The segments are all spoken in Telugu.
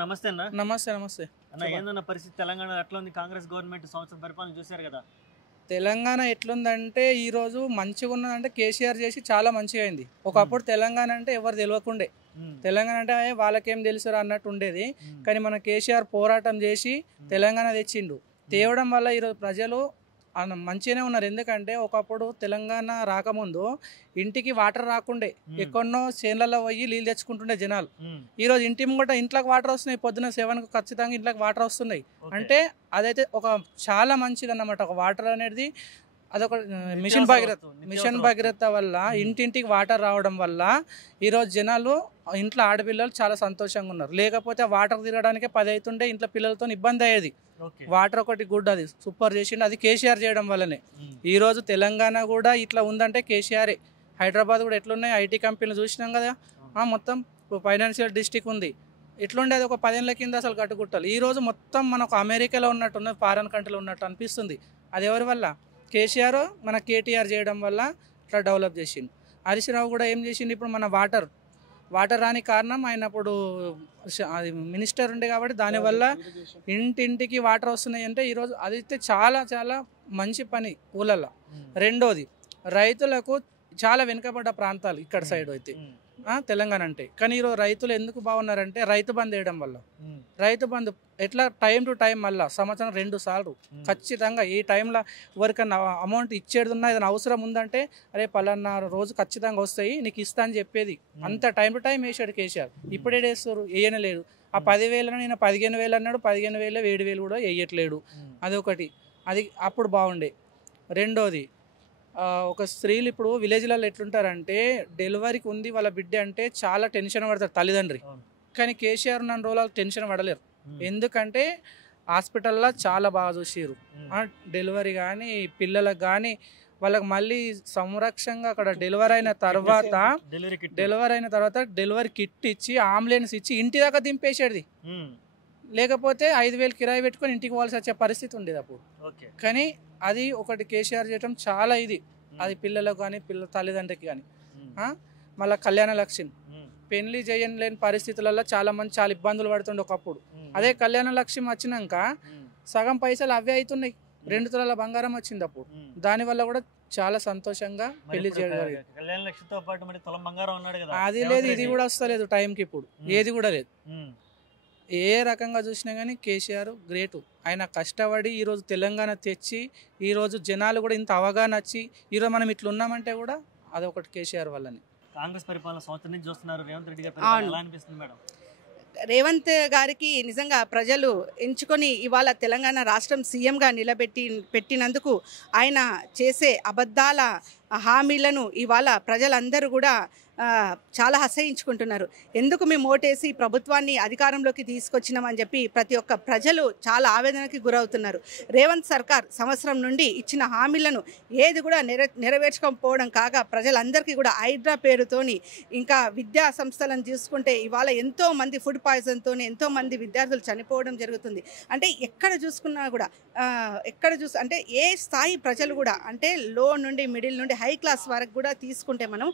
నమస్తే అన్న. నమస్తే నమస్తే అన్న, ఏందన్న పరిస్థితి తెలంగాణ ఎట్లా ఉంది? కాంగ్రెస్ గవర్నమెంట్ సంవత్సరం పరిపాలన చూశారు కదా. తెలంగాణ ఎట్లుందంటే ఈరోజు మంచిగా ఉన్నదంటే కేసీఆర్ చేసి చాలా మంచిగా అయింది. ఒకప్పుడు తెలంగాణ అంటే ఎవరు తెలియకుండే, తెలంగాణ అంటే వాళ్ళకేం తెలుసురా అన్నట్టు ఉండేది. కానీ మన కేసీఆర్ పోరాటం చేసి తెలంగాణ తెచ్చిండు. తేవడం వల్ల ఈరోజు ప్రజలు మంచిగానే ఉన్నారు. ఎందుకంటే ఒకప్పుడు తెలంగాణ రాకముందు ఇంటికి వాటర్ రాకుండే, ఎక్కడో చేన్లలో పోయి నీళ్ళు తెచ్చుకుంటుండే జనాలు. ఈరోజు ఇంటి ముంగట ఇంట్లోకి వాటర్ వస్తున్నాయి. పొద్దున 7కు ఖచ్చితంగా ఇంట్లోకి వాటర్ వస్తున్నాయి. అంటే అదైతే ఒక చాలా మంచిది అన్నమాట. ఒక వాటర్ అనేది అదొక మిషన్ భగీరథ వల్ల ఇంటింటికి వాటర్ రావడం వల్ల ఈరోజు జనాలు ఇంట్లో ఆడపిల్లలు చాలా సంతోషంగా ఉన్నారు. లేకపోతే వాటర్ తిరగడానికి 10 అవుతుండే ఇంట్లో పిల్లలతో ఇబ్బంది అయ్యేది. వాటర్ ఒకటి గుడ్, అది సూపర్ చేసిండు. అది కేసీఆర్ చేయడం వల్లనే ఈరోజు తెలంగాణ కూడా ఇట్లా ఉందంటే కేసీఆరే. హైదరాబాద్ కూడా ఎట్లున్నాయి ఐటీ కంపెనీలు చూసినాం కదా, మొత్తం ఫైనాన్షియల్ డిస్ట్రిక్ట్ ఉంది. ఎట్లుండేది ఒక 10 ఏళ్ళ కింద అసలు కట్టుకుట్టాలి. ఈరోజు మొత్తం మనకు అమెరికాలో ఉన్నట్టు ఫారెన్ కంట్రీలో ఉన్నట్టు అనిపిస్తుంది. అది ఎవరి వల్ల? కేసీఆర్ మన కేటీఆర్ చేయడం వల్ల ఇట్లా డెవలప్ చేసిండు. హరీష్ రావు కూడా ఏం చేసిండు, ఇప్పుడు మన వాటర్ రాని కారణం ఆయన అప్పుడు అది మినిస్టర్ ఉండే కాబట్టి దానివల్ల ఇంటింటికి వాటర్ వస్తున్నాయి. అంటే ఈరోజు అది అయితే చాలా చాలా మంచి పని ఊళ్ళల్లో. రెండోది, రైతులకు చాలా వెనుకబడ్డ ప్రాంతాలు ఇక్కడ సైడ్ అయితే తెలంగాణ అంటే. కానీ ఈరోజు రైతులు ఎందుకు బాగున్నారంటే రైతు బంధు వేయడం వల్ల. రైతు బంధు ఎట్లా టైం టు టైం మళ్ళీ సంవత్సరం 2 సార్లు ఖచ్చితంగా ఈ టైంలో ఎవరికన్నా అమౌంట్ ఇచ్చేది ఉన్నా ఏదైనా అవసరం ఉందంటే అరే పలానా రోజు ఖచ్చితంగా వస్తాయి నీకు ఇస్తా అని చెప్పేది. అంత టైం టు టైం వేసాడు కేసీఆర్. ఇప్పుడే వేస్తారు, వేయనలేడు. ఆ 10,000 నేను 15,000 అన్నాడు, 15,000 7,000 కూడా వేయట్లేడు. అదొకటి, అది అప్పుడు బాగుండే. రెండోది, ఒక స్త్రీలు ఇప్పుడు విలేజ్లలో ఎట్లుంటారంటే డెలివరీకి ఉంది వాళ్ళ బిడ్డ అంటే చాలా టెన్షన్ పడతారు తల్లిదండ్రి. కానీ కేసీఆర్ నన్ను రోజులు టెన్షన్ పడలేరు. ఎందుకంటే హాస్పిటల్లో చాలా బాగా చూసారు. డెలివరీ కానీ పిల్లలకు కానీ వాళ్ళకి మళ్ళీ సంరక్షణగా అక్కడ డెలివరీ అయిన తర్వాత డెలివరీ కిట్ ఇచ్చి అంబులెన్స్ ఇచ్చి ఇంటి దాకా దింపేసేది. లేకపోతే 5,000 కిరాయి పెట్టుకొని ఇంటికి పోవాల్సి వచ్చే పరిస్థితి ఉండేది అప్పుడు. కానీ అది ఒకటి కేసీఆర్ చేయడం చాలా ఇది. అది పిల్లలకు కానీ తల్లిదండ్రికి కానీ. మళ్ళీ కళ్యాణ లక్ష్మి పెళ్లి చేయలేని పరిస్థితులలో చాలా మంది చాలా ఇబ్బందులు పడుతుండే ఒకప్పుడు. అదే కళ్యాణ లక్ష్మి వచ్చినాక సగం పైసలు అవే అవుతున్నాయి. 2 తులాల బంగారం వచ్చింది అప్పుడు. దానివల్ల కూడా చాలా సంతోషంగా పెళ్లి చేయగలిగారు. అది లేదు, ఇది కూడా వస్తలేదు టైంకి. ఇప్పుడు ఏది కూడా లేదు. ఏ రకంగా చూసినా కానీ కేసీఆర్ గ్రేటు. ఆయన కష్టపడి ఈరోజు తెలంగాణ తెచ్చి ఈరోజు జనాలు కూడా ఇంత అవగాహన వచ్చి ఈరోజు మనం ఇట్లా ఉన్నామంటే కూడా అదొకటి కేసీఆర్ వల్లనే. కాంగ్రెస్ పరిపాలన సంవత్సరం నుంచి చూస్తున్నారు. రేవంత్ రెడ్డి గారు ఎలా అనిపిస్తుంది మేడం? రేవంత్ గారికి నిజంగా ప్రజలు ఎంచుకొని ఇవాళ తెలంగాణ రాష్ట్రం సీఎంగా పెట్టినందుకు ఆయన చేసే అబద్ధాల హామీలను ఇవాళ ప్రజలందరూ కూడా చాలా అసహించుకుంటున్నారు. ఎందుకు మేము ఓటేసి ప్రభుత్వాన్ని అధికారంలోకి తీసుకొచ్చినామని చెప్పి ప్రతి ఒక్క ప్రజలు చాలా ఆవేదనకి గురవుతున్నారు. రేవంత్ సర్కార్ సంవత్సరం నుండి ఇచ్చిన హామీలను ఏది కూడా నెరవేర్చకపోవడం కాగా ప్రజలందరికీ కూడా హైడ్రా పేరుతోని ఇంకా విద్యా సంస్థలను తీసుకుంటే ఇవాళ ఎంతోమంది ఫుడ్ పాయిజన్తోనే ఎంతోమంది విద్యార్థులు చనిపోవడం జరుగుతుంది. అంటే ఎక్కడ చూసుకున్నా కూడా అంటే ఏ స్థాయి ప్రజలు కూడా అంటే లో నుండి మిడిల్ నుండి హై క్లాస్ వరకు కూడా తీసుకుంటే మనం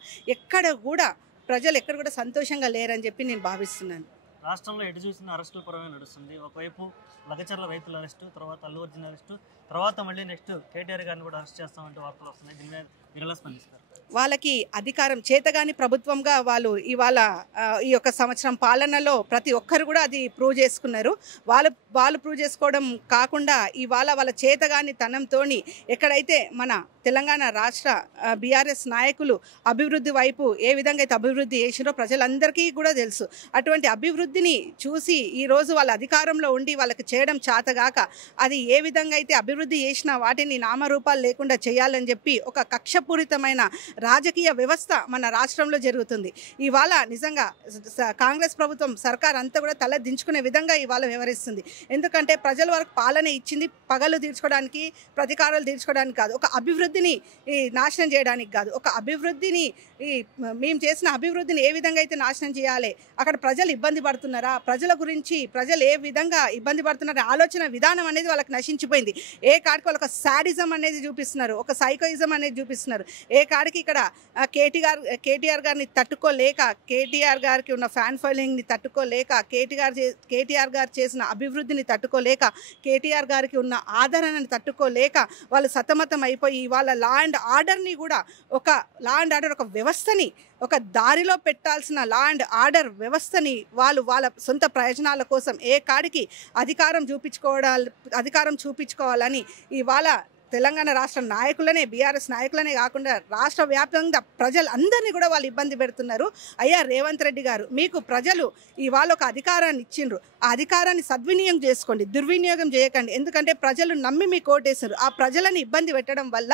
ప్రజలు ఎక్కడ కూడా సంతోషంగా లేరని చెప్పి నేను భావిస్తున్నాను. రాష్ట్రంలో ఎటు చూసిన అరెస్టుల పరమే నడుస్తుంది. ఒకవైపు లగచర్ల రైతుల అరెస్టు, తర్వాత అల్లు అర్జున్ అరెస్టు, తర్వాత మళ్ళీ నెక్స్ట్ కేటీఆర్ గారిని కూడా అరెస్ట్ చేస్తామంటే వార్తలు వస్తున్నాయి. దీని మీద మీరు ఎలా స్పందిస్తారు? వాళ్ళకి అధికారం చేతగాని ప్రభుత్వంగా వాళ్ళు ఇవాళ ఈ యొక్క సంవత్సరం పాలనలో ప్రతి ఒక్కరు కూడా అది ప్రూవ్ చేసుకున్నారు. వాళ్ళు ప్రూవ్ చేసుకోవడం కాకుండా ఇవాళ వాళ్ళ చేతగాని తనంతో ఎక్కడైతే మన తెలంగాణ రాష్ట్ర బీఆర్ఎస్ నాయకులు అభివృద్ధి వైపు ఏ విధంగా అయితే అభివృద్ధి చేసినో ప్రజలందరికీ కూడా తెలుసు. అటువంటి అభివృద్ధిని చూసి ఈరోజు వాళ్ళ అధికారంలో ఉండి వాళ్ళకి చేయడం చేతగాక అది ఏ విధంగా అయితే అభివృద్ధి చేసినా వాటిని నామరూపాలు లేకుండా చేయాలని చెప్పి ఒక కక్షపూరితమైన రాజకీయ వ్యవస్థ మన రాష్ట్రంలో జరుగుతుంది. ఇవాళ నిజంగా కాంగ్రెస్ ప్రభుత్వం సర్కార్ అంతా కూడా తల దించుకునే విధంగా ఇవాళ వ్యవహరిస్తుంది. ఎందుకంటే ప్రజల వరకు పాలన ఇచ్చింది పగలు తీర్చుకోవడానికి, ప్రతీకారాలు తీర్చుకోవడానికి కాదు, ఒక అభివృద్ధిని నాశనం చేయడానికి కాదు. ఒక అభివృద్ధిని మేము చేసిన అభివృద్ధిని ఏ విధంగా అయితే నాశనం చేయాలి, అక్కడ ప్రజలు ఇబ్బంది పడుతున్నారా, ప్రజల గురించి ప్రజలు ఏ విధంగా ఇబ్బంది పడుతున్నారా ఆలోచన విధానం అనేది వాళ్ళకి నశించిపోయింది. ఏ కాడికి వాళ్ళకి సాడిజం అనేది చూపిస్తున్నారు, ఒక సైకోయిజం అనేది చూపిస్తున్నారు. చేస్తున్నారు. ఏ కాడికి ఇక్కడ కేటీఆర్ గారిని తట్టుకోలేక, కేటీఆర్ గారికి ఉన్న ఫ్యాన్ ఫాలోయింగ్ని తట్టుకోలేక, కేటీఆర్ గారు చేసిన అభివృద్ధిని తట్టుకోలేక, కేటీఆర్ గారికి ఉన్న ఆదరణని తట్టుకోలేక వాళ్ళు సతమతం అయిపోయి వాళ్ళ లా అండ్ ఆర్డర్ని కూడా ఒక వ్యవస్థని ఒక దారిలో పెట్టాల్సిన లా అండ్ ఆర్డర్ వ్యవస్థని వాళ్ళ సొంత ప్రయోజనాల కోసం ఏ కాడికి అధికారం చూపించుకోవాలని ఇవాళ తెలంగాణ రాష్ట్ర నాయకులనే, బీఆర్ఎస్ నాయకులనే కాకుండా రాష్ట్ర వ్యాప్తంగా ప్రజలందరినీ కూడా వాళ్ళు ఇబ్బంది పెడుతున్నారు. అయ్యా రేవంత్ రెడ్డి గారు, మీకు ప్రజలు ఇవాళ ఒక అధికారాన్ని ఇచ్చిండ్రు. ఆ అధికారాన్ని సద్వినియోగం చేసుకోండి, దుర్వినియోగం చేయకండి. ఎందుకంటే ప్రజలు నమ్మి మీకు ఓటేసారు. ఆ ప్రజలను ఇబ్బంది పెట్టడం వల్ల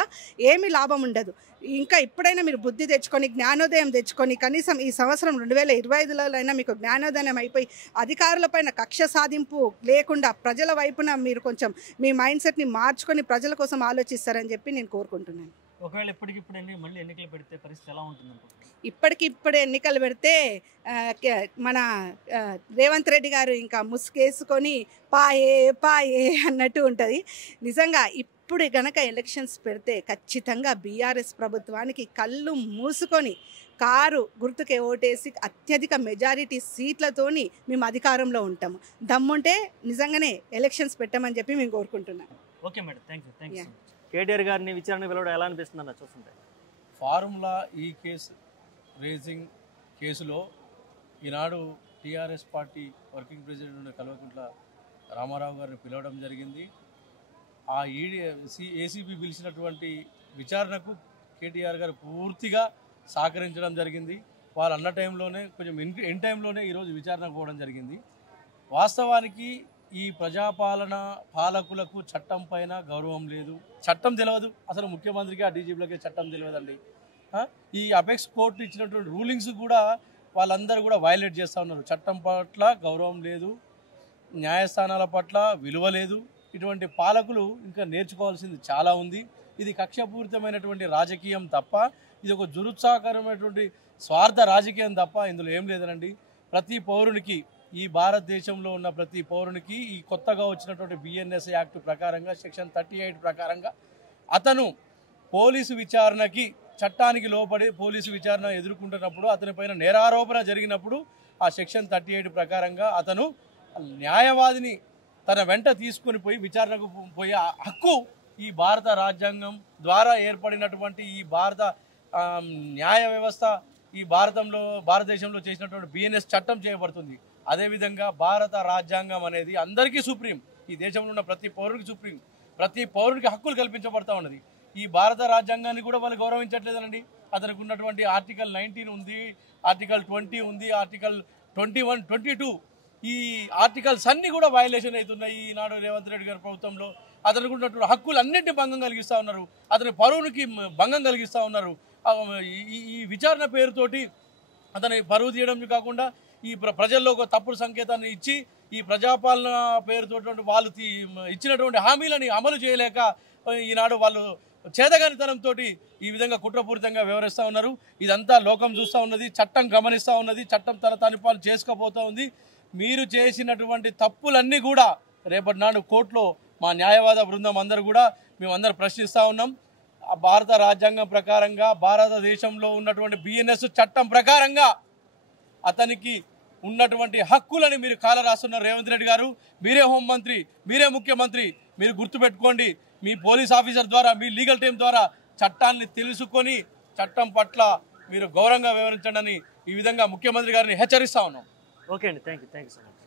ఏమీ లాభం ఉండదు. ఇంకా ఇప్పుడైనా మీరు బుద్ధి తెచ్చుకొని, జ్ఞానోదయం తెచ్చుకొని, కనీసం ఈ సంవత్సరం 2025లో అయినా మీకు జ్ఞానోదయం అయిపోయి అధికారులపైన కక్ష సాధింపు లేకుండా ప్రజల వైపున మీరు కొంచెం మీ మైండ్ సెట్ని మార్చుకొని ప్రజల కోసం ఆలోచిస్తారని చెప్పి నేను కోరుకుంటున్నాను. ఒకవేళ ఇప్పటికిప్పుడు మళ్ళీ ఎన్నికలు పెడితే పరిస్థితి ఎలా ఉంటుంది? ఇప్పటికిప్పుడు ఎన్నికలు పెడితే మన రేవంత్ రెడ్డి గారు ఇంకా ముసుగేసుకొని పాయే అన్నట్టు ఉంటుంది. నిజంగా ఇప్పుడు గనక ఎలక్షన్స్ పెడితే ఖచ్చితంగా బీఆర్ఎస్ ప్రభుత్వానికి కళ్ళు మూసుకొని కారు గుర్తుకే ఓటేసి అత్యధిక మెజారిటీ సీట్లతోని మేము అధికారంలో ఉంటాము. దమ్ముంటే నిజంగానే ఎలక్షన్స్ పెట్టమని చెప్పి మేము కోరుకుంటున్నాం. Okay madam, thank you. KTR గారిని విచారణ పిలవడం ఎలా అనిపిస్తుంది అన్న చూస్తుంటే? ఫార్ములా ఈ కేసు రేజింగ్ కేసులో ఈనాడు టీఆర్ఎస్ పార్టీ వర్కింగ్ ప్రెసిడెంట్ ఉన్న కల్వకుంట్ల రామారావు గారిని పిలవడం జరిగింది. ఆ ఏసీబీ పిలిచినటువంటి విచారణకు కేటీఆర్ గారు పూర్తిగా సహకరించడం జరిగింది. వాళ్ళు అన్న టైంలోనే కొంచెం ఎన్ టైంలోనే ఈరోజు విచారణకు పోవడం జరిగింది. వాస్తవానికి ఈ ప్రజాపాలన పాలకులకు చట్టం పైన గౌరవం లేదు, చట్టం తెలియదు. అసలు ముఖ్యమంత్రికి ఆ డీజీపీలకే చట్టం తెలియదండి. ఈ అపెక్స్ కోర్టు ఇచ్చినటువంటి రూలింగ్స్ కూడా వాళ్ళందరూ కూడా వైలేట్ చేస్తూ ఉన్నారు. చట్టం పట్ల గౌరవం లేదు, న్యాయస్థానాల పట్ల విలువ లేదు. ఇటువంటి పాలకులు ఇంకా నేర్చుకోవాల్సింది చాలా ఉంది. ఇది కక్షపూరితమైనటువంటి రాజకీయం తప్ప, ఇది ఒక జురుత్సాహకరమైనటువంటి స్వార్థ రాజకీయం తప్ప ఇందులో ఏం లేదనండి. ప్రతి పౌరునికి, ఈ భారతదేశంలో ఉన్న ప్రతి పౌరునికి ఈ కొత్తగా వచ్చినటువంటి బిఎన్ఎస్ యాక్ట్ ప్రకారంగా సెక్షన్ 38 ప్రకారంగా అతను పోలీసు విచారణకి, చట్టానికి లోపడి పోలీసు విచారణ ఎదుర్కొంటున్నప్పుడు, అతనిపైన నేరారోపణ జరిగినప్పుడు ఆ సెక్షన్ 38 ప్రకారంగా అతను న్యాయవాదిని తన వెంట తీసుకుని పోయి విచారణకు పోయే హక్కు ఈ భారత రాజ్యాంగం ద్వారా ఏర్పడినటువంటి ఈ భారత న్యాయ వ్యవస్థ, ఈ భారతదేశంలో చేసినటువంటి బిఎన్ఎస్ చట్టం చేయబడుతుంది. అదేవిధంగా భారత రాజ్యాంగం అనేది అందరికీ సుప్రీం, ఈ దేశంలో ఉన్న ప్రతి పౌరుడికి సుప్రీం, ప్రతి పౌరుడికి హక్కులు కల్పించబడతా ఉన్నది. ఈ భారత రాజ్యాంగాన్ని కూడా వాళ్ళు గౌరవించట్లేదనండి. అతనికి ఉన్నటువంటి ఆర్టికల్ 19 ఉంది, ఆర్టికల్ 20 ఉంది, ఆర్టికల్ 21, 22 ఈ ఆర్టికల్స్ అన్నీ కూడా వయలేషన్ అవుతున్నాయి. ఈనాడు రేవంత్ రెడ్డి గారి ప్రభుత్వంలో అతనికి ఉన్నటువంటి హక్కులు అన్నింటినీ భంగం కలిగిస్తూ ఉన్నారు, అతని పరువునికి భంగం కలిగిస్తూ ఉన్నారు. ఈ విచారణ పేరుతోటి అతని పరువు తీయడం కాకుండా ఈ ప్రజల్లో ఒక తప్పుడు సంకేతాన్ని ఇచ్చి ఈ ప్రజాపాలన పేరుతో వాళ్ళు ఇచ్చినటువంటి హామీలని అమలు చేయలేక ఈనాడు వాళ్ళు చేతగానితనంతో ఈ విధంగా కుట్రపూరితంగా వ్యవహరిస్తూ ఉన్నారు. ఇదంతా లోకం చూస్తూ ఉన్నది, చట్టం గమనిస్తూ ఉన్నది, చట్టం తన తనిపాలు చేసుకోబోతూ ఉంది. మీరు చేసినటువంటి తప్పులన్నీ కూడా రేపటి నాడు కోర్టులో మా న్యాయవాద బృందం అందరూ కూడా మేమందరం ప్రశ్నిస్తూ ఉన్నాం. భారత రాజ్యాంగం ప్రకారంగా, భారతదేశంలో ఉన్నటువంటి బిఎన్ఎస్ చట్టం ప్రకారంగా అతనికి ఉన్నటువంటి హక్కులని మీరు కాలరాస్తున్నారు. రేవంత్ రెడ్డి గారు, మీరే హోంమంత్రి, మీరే ముఖ్యమంత్రి, మీరు గుర్తుపెట్టుకోండి. మీ పోలీస్ ఆఫీసర్ ద్వారా, మీ లీగల్ టీం ద్వారా చట్టాన్ని తెలుసుకొని చట్టం పట్ల మీరు గౌరవంగా వ్యవహరించండి అని ఈ విధంగా ముఖ్యమంత్రి గారిని హెచ్చరిస్తా ఉన్నాం. ఓకే అండి, థ్యాంక్ యూ సో మచ్.